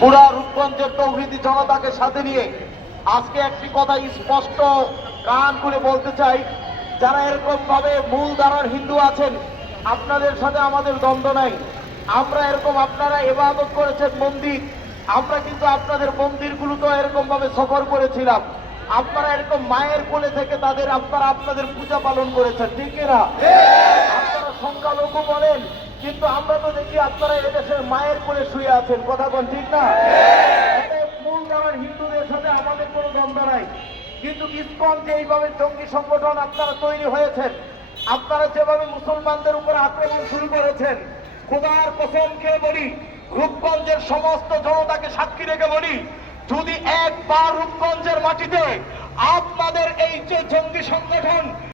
পুরা রূপগঞ্জের তৌহিদি জনতাকে সাথে নিয়ে আজকে একটি কথা স্পষ্ট কান করে বলতে চাই। যারা এরকম ভাবে মূল ধারার হিন্দু আছেন, আপনাদের সাথে আমাদের দ্বন্দ্ব নাই। আমরা এরকম আপনারা এবাদত করেছেন মন্দির, আমরা কিন্তু আপনাদের মন্দিরগুলোকেও এরকম ভাবে সফর করেছিলাম। আপনারা এরকম মায়ের কোলে থেকে তাদের আপনারা আপনাদের পূজা পালন করেছেন, ঠিক না? সংখ্যালঘু বলেন, কিন্তু আমরা তো দেখি আপনারা এদেশের মায়ের কোলে শুয়ে আছেন। কথা কোন ঠিক না? হিন্দুদের সাথে আমাদের কোনো দ্বন্দ্ব নাই। কিন্তু ইসকন যে এইভাবে জঙ্গি সংগঠন আপনারা তৈরি হয়েছেন, আপনারা যেভাবে মুসলমানদের উপর আক্রমণ শুরু করেছেন, খোদার কসম খেয়ে বলি, রূপগঞ্জের সমস্ত জনতাকে সাক্ষী রেখে বলি, যদি একবার রূপগঞ্জের মাটিতে আপনাদের এই যে জঙ্গি সংগঠন